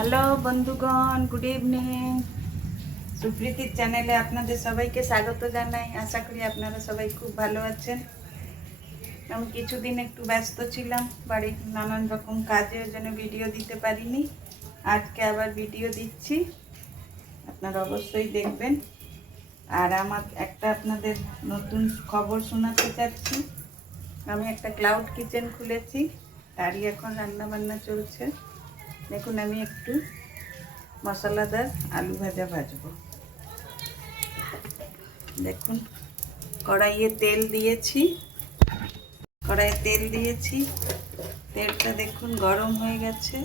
Hello বন্ধুগণ, good evening. সুপ্রীতির চ্যানেলে আপনাদের সবাইকে স্বাগত জানাই। আশা করি আপনারা সবাই খুব ভালো আছেন। আমি কিছুদিন একটু ব্যস্ত ছিলাম বাড়ির নানান রকম কাজের জন্য ভিডিও দিতে পারিনি। আজকে আবার ভিডিও দিচ্ছি, আপনারা অবশ্যই দেখবেন। আর আমার একটা আপনাদের নতুন খবর শোনাতে চাচ্ছি। আমি একটা ক্লাউড কিচেন খুলেছি, তারই এখন রান্না বান্না চলছে। দেখুন, আমি একটু মশলাদার আলু ভাজা ভাজবো। দেখুন, কড়াইয়ে তেল দিয়েছি। তেলটা দেখুন গরম হয়ে গেছে।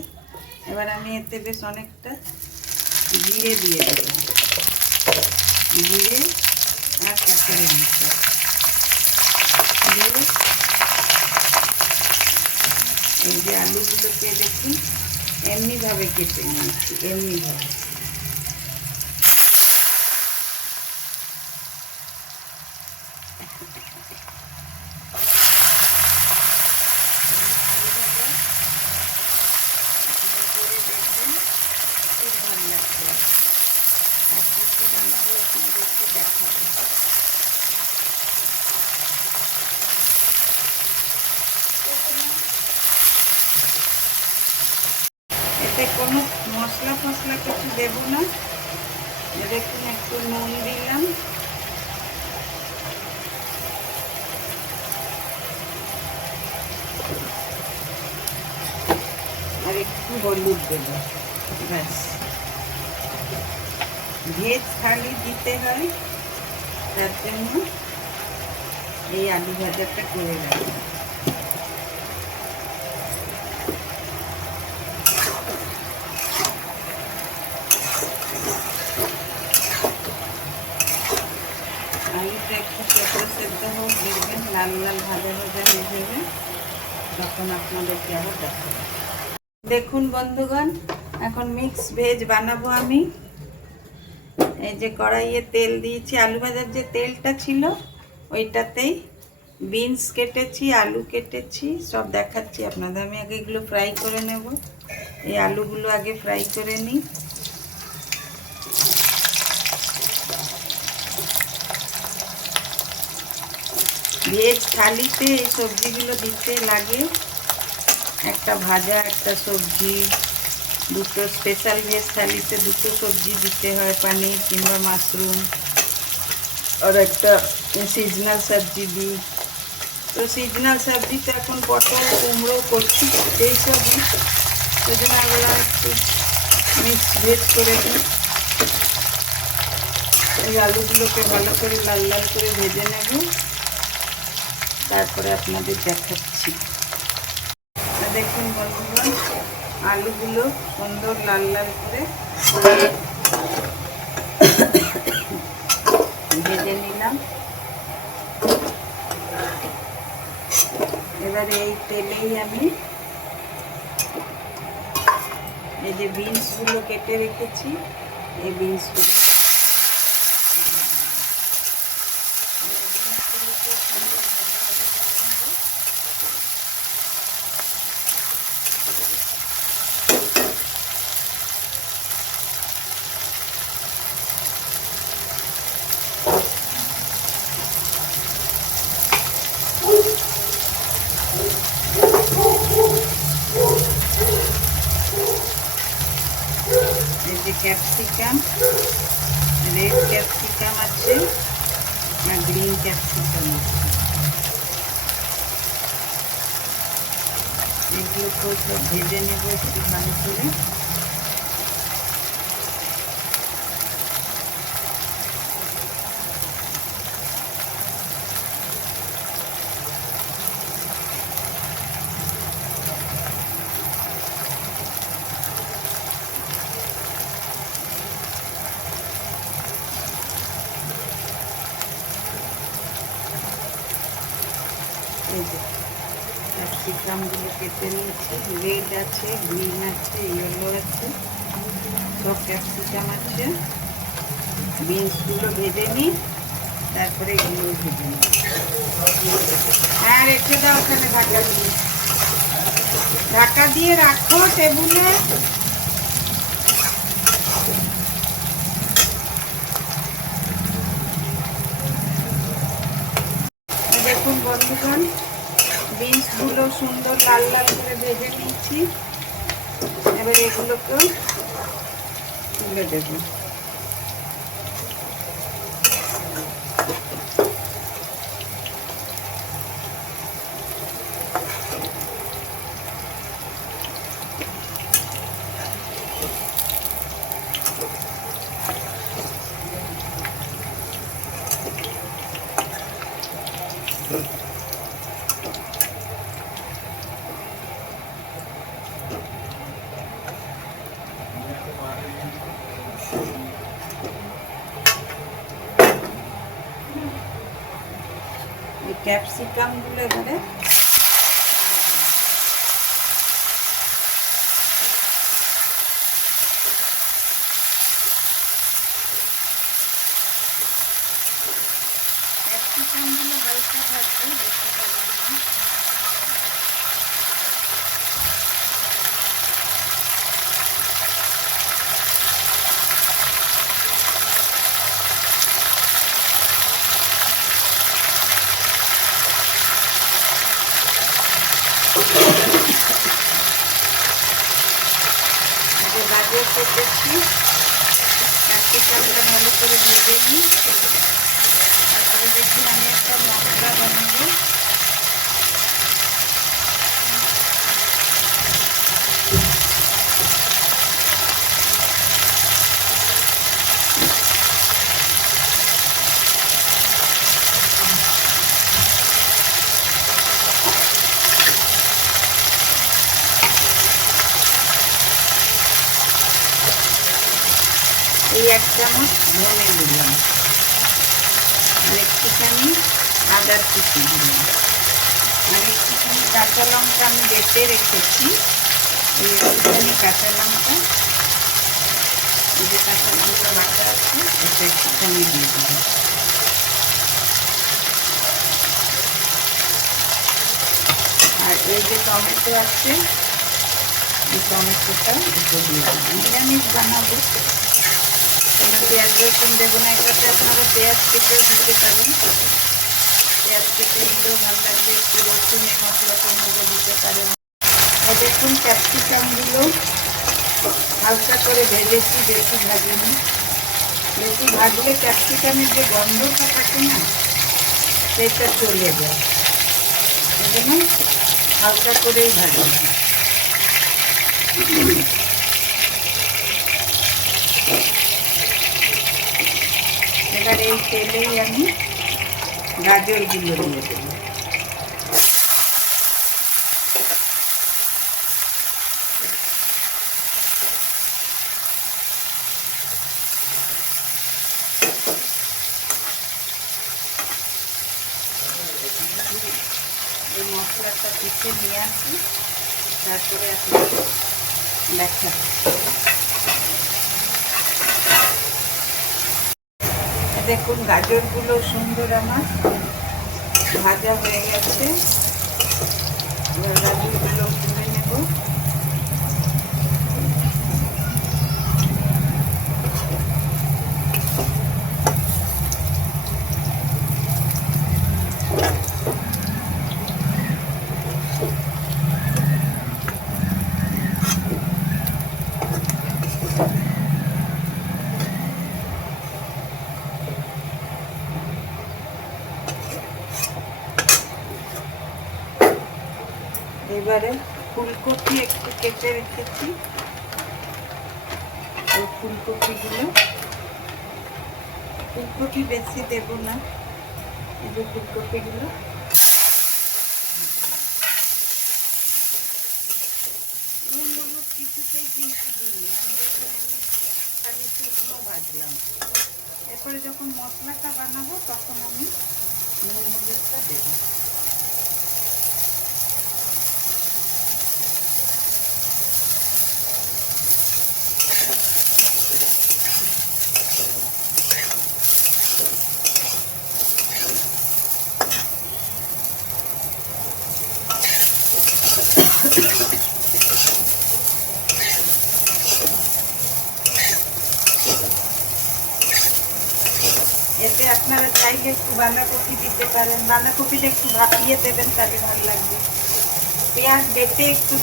এবার আমি এতে বেশ অনেকটা জিরে দিয়ে দেব। জিরে আর কাঁচা লঙ্কা দিয়ে এই যে আলুগুলোকে দেখুন এমনিভাবে কেটে নিয়েছি, এমনিভাবে। খুব ভালো লাগবে। আর কিছু বানাবো আপনাদেরকে দেখাবো। এতে কোনো মশলা ফসলা কিছু দেবো না। দেখুন, একটু নুন দিলাম, আর একটু হলুদ দেব, ব্যাস। ভেজ থালি দিতে হয়, তার জন্য এই আলু ভাজাটা করে রাখলাম। আলুটা একটু সেদ্ধ হোক, দেখবেন লাল লাল ভাজা ভাজা হয়ে যাবে, তখন আপনাদেরকে আবার দেখাবো। দেখুন বন্ধুগণ, এখন মিক্স ভেজ বানাবো আমি। এই যে কড়াইয়ে তেল দিয়েছি, আলু ভাজার যে তেলটা ছিল ওইটাতেই বিনস কেটেছি, আলু কেটেছি, সব দেখাচ্ছি আপনাদের। আমি আগে এগুলো ফ্রাই করে নেব। এই আলুগুলো আগে ফ্রাই করে নিই। ভেজ থালিতে এই সবজিগুলো দিতে লাগে। একটা ভাজা, একটা সবজি, দুটো স্পেশাল ভেজ থালিতে দুটো সবজি দিতে হয়, পনির কিংবা মাশরুম, আর একটা সিজনাল সবজি দিই। তো সিজনাল সবজিতে এখন পটল, কুমড়ো, কচু এইসবই, সেজন্য এগুলো একটু মিক্স ভেজ করে দিই। এই আলুগুলোকে ভালো করে লাল লাল করে ভেজে নেব, তারপরে আপনাদের দেখাচ্ছি। দেখুন বন্ধুগণ, আলুগুলো সুন্দর লাল লাল করে ভেজে নিলাম। এবারে এই তেলেই আমি এই যে বিনসগুলো কেটে রেখেছি, এই বিনসগুলো ক্যাপসিকাম, রেড ক্যাপসিকাম আছে আর গ্রিন ক্যাপসিকাম আছে, এগুলোকেও সব ভেজে নেব একটু ভালো করে। এই যে ক্যাপসিকামগুলো কেটে নিয়েছি, রেড আছে, গ্রিন আছে, ইয়েলো আছে, সব ক্যাপসিকাম আছে। বিনসগুলো ভেজে নিই, তারপরে এগুলো ভেজে নিই। হ্যাঁ, রেখে দাও ওখানে, ঢাকা দিয়ে রাখো টেবিলে। সুন্দর লাল লাল করে ভেজে নিয়েছি। এবার এগুলোকেও তুলে দেবো। এই ক্যাপসিকামগুলো এবারে হালকা ভাজবো, বেশি ভাজবো না। গাজর করতেছি, ক্যাপসিকামটা ভালো করে ভেজে নিই। তারপরে দেখি আমি একটা মশলা বানাবো। এই 1 চামচ ধনে দিলাম, আর একটুখানি আদার কুচি দিলাম, আর একটুখানি কাঁচা লঙ্কা আমি বেটে রেখেছি। এই একটুখানি কাঁচা লঙ্কা, এই যে কাঁচা লঙ্কা বাটা আছে, এটা একটুখানি দিয়ে দেবো। আর এই যে টমেটো আছে, এই টমেটোটা একটু দিয়ে দেবো। নিরামিষ বানাবো, পেঁয়াজ রসুন দেবো না। এটাতে আপনারা পেঁয়াজ কেটেও দিতে পারেন, পেঁয়াজ কেটে দিলেও ভালো লাগবে। একটু রসুনের মশলাটার মধ্যে দিতে পারেন। দেখুন ক্যাপসিকামগুলো হালকা করে ভেজেছি, বেশি ভাজিনি। বেশি ভাজলে ক্যাপসিকামের যে গন্ধটা থাকে না, সেটা চলে যায়। এই জন্য হালকা করেই ভাজলাম। এবার এই তেলেই আমি গাজরগুলো দিয়ে দেবো। এই মশলাটা পিষে নিয়ে আসি, তারপরে আপনাকে দেখাবো। দেখুন গাজরগুলো সুন্দর আমার ভাজা হয়ে গেছে। এবার গাজরগুলো তুলে নেব। এবারে ফুলকপি একটু কেটে রেখেছি, ওই ফুলকপি বেশি দেব না। এই যে ফুলকপিগুলো নুন হলুদ কিছুতেই কিন্তু দিই, আমি খালি শুকনো ভাজলাম। এরপরে যখন মশলাটা বানাবো তখন আমি নুন হলুদটা দেবো। এতে আপনারা চাইলে একটু বাঁধাকপি দিতে পারেন, বাঁধাকপিটা একটু ভাপিয়ে দেবেন, তাহলে ভালো লাগবে। পেঁয়াজ বেটে একটু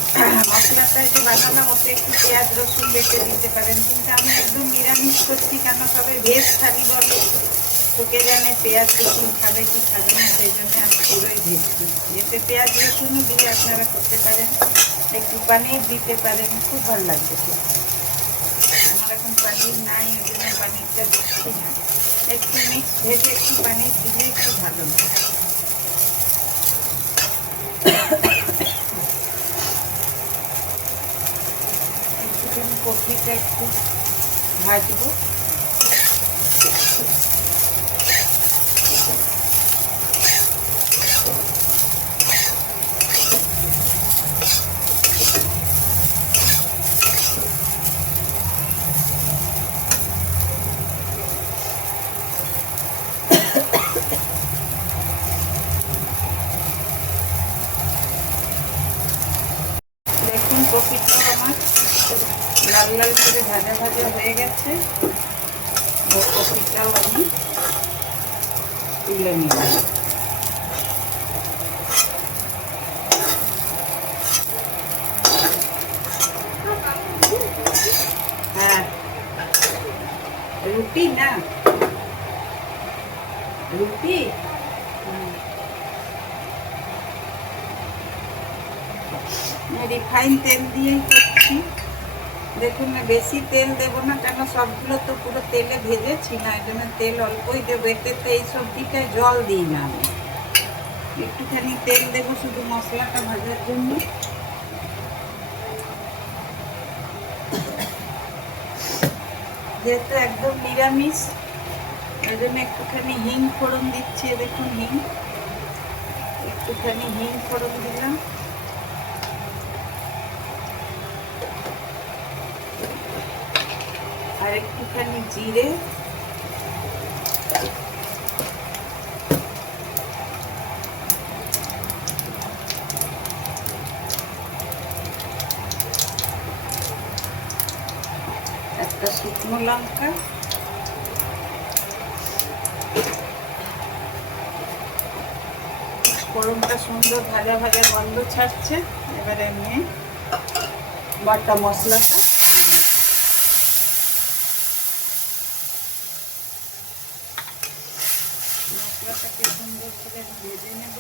মশলাটায় যে বানালাম ওতে একটু পেঁয়াজ রসুন বেটে দিতে পারেন, কিন্তু আমি একদম নিরামিষ করছি, কেন সবাই ভেজ থালি বলে, তোকে জানে পেঁয়াজ রসুন খাবে কি খাবে না, সেই জন্য আমি পুরোই ভেজ করছি। এতে পেঁয়াজ রসুনও দিয়ে আপনারা করতে পারেন, একটু পানির দিতে পারেন, খুব ভালো লাগবে। আমার এখন পানির নাই, ওই জন্য পানিরটা দিচ্ছি না। একটু মিক্স ভেজে একটু পানির দিলে একটু ভালো লাগে। একটুখানি কপিটা একটু ভাজবো। দেখুন কপিটা আমার লাল লাল করে ভাজা ভাজা হয়ে গেছে। কপিটাও আমি তুলে নিলাম। হ্যাঁ, রুটি না, রুটি। রিফাইন তেল দিয়েই করছি। দেখুন বেশি তেল দেবো না, কেন সবগুলো তো পুরো তেলে ভেজেছি না, এই জন্য তেল অল্পই দেবো। এতে তো এই সবজিটায় জল দিই না আমি, একটুখানি তেল দেবো শুধু মশলাটা ভাজার জন্য। যেহেতু একদম নিরামিষ, ওই জন্য একটুখানি হিং ফোড়ন দিচ্ছি। দেখুন হিং, একটুখানি হিং ফোড়ন দিলাম। আর একটুখানি জিরে, একটা শুকনো লঙ্কা, ফোড়নটা সুন্দর ভাজা ভাজা গন্ধ ছাড়ছে। এবারে আমি বাটা মশলাটা মশলাটাকে সুন্দর করে ভেজে নেব।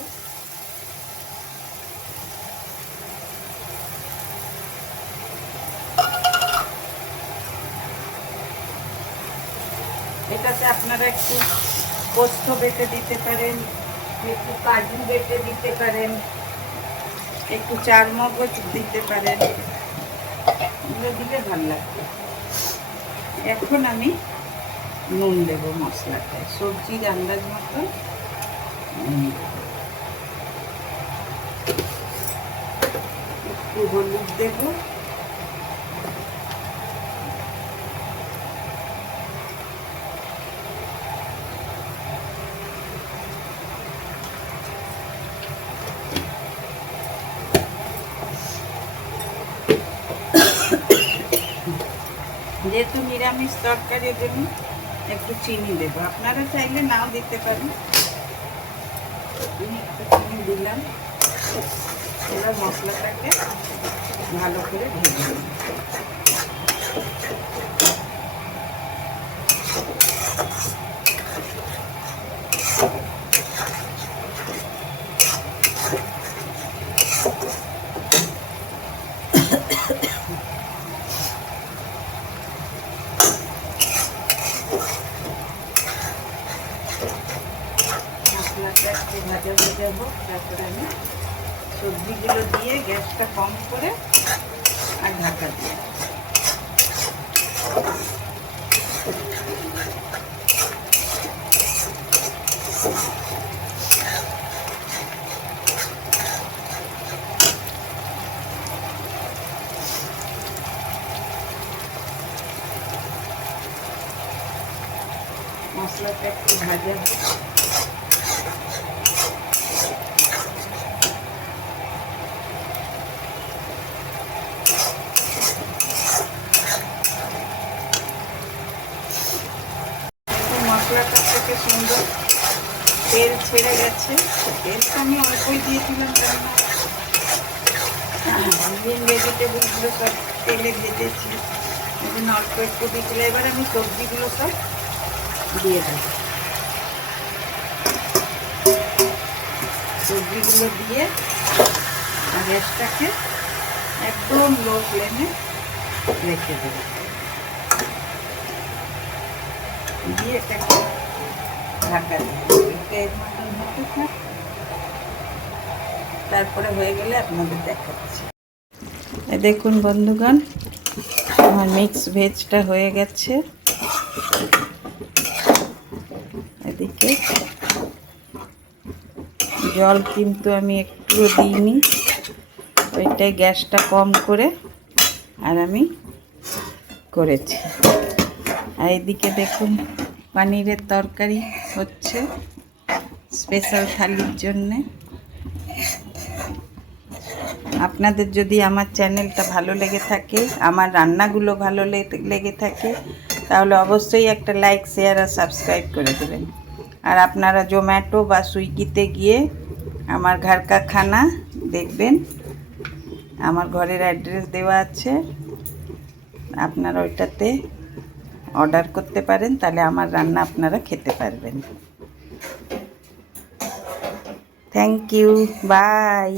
এটাতে আপনারা একটু পোস্ত বেটে দিতে পারেন, একটু কাজু বেটে দিতে পারেন, একটু চারমগজ দিতে পারেন, এগুলো দিলে ভালো লাগবে। এখন আমি নুন দেবো মশলাটায়, সবজির আন্দাজ মতো নুন দেবো, একটু হলুদ দেবো, যেহেতু নিরামিষ তরকারির জন্য একটু চিনি দেবো, আপনারা চাইলে নাও দিতে পারেন। একটু চিনি দিলাম। এবার মশলাটাকে ভালো করে ভেজে নেব। মশলাটা একটু ভাজা ভাজা হোক, তারপরে আমি সবজিগুলো দিয়ে গ্যাসটা কম করে আর ঢাকা দিয়ে মশলাটা একটু ভাজা হোক। মশলাটা থেকে সুন্দর তেল ছেড়ে গেছে। তেলটা আমি অল্পই দিয়েছিলাম, কেননা গ্রিন ভেজিটেবলগুলো সব তেলে ভেজেছি, এই জন্য অল্প একটু দিয়েছিল। এবার আমি সবজিগুলো সব দিয়ে দেবো। সবজিগুলো দিয়ে গ্যাসটাকে একদম লো ফ্লেমে রেখে দেবো, দিয়ে এটাকে ঢাকা দেবো। এর মতন হতে থাক, তারপরে হয়ে গেলে আপনাদের দেখাচ্ছি। দেখুন বন্ধুগণ, আমার মিক্স ভেজটা হয়ে গেছে। এদিকে জল কিন্তু আমি একটুও দিইনি, ওইটাই গ্যাসটা কম করে আর আমি করেছি। আর এদিকে দেখুন পনিরের তরকারি হচ্ছে স্পেশাল থালির জন্যে। আপনাদের যদি আমার চ্যানেলটা ভালো লেগে থাকে, আমার রান্নাগুলো ভালো লেগে থাকে, তাহলে অবশ্যই একটা লাইক, শেয়ার আর সাবস্ক্রাইব করে দেবেন। আর আপনারা জোম্যাটো বা সুইগিতে গিয়ে আমার ঘর কা খানা দেখবেন, আমার ঘরের অ্যাড্রেস দেওয়া আছে, আপনারা ওইটাতে অর্ডার করতে পারেন, তাহলে আমার রান্না আপনারা খেতে পারবেন। Thank you, by.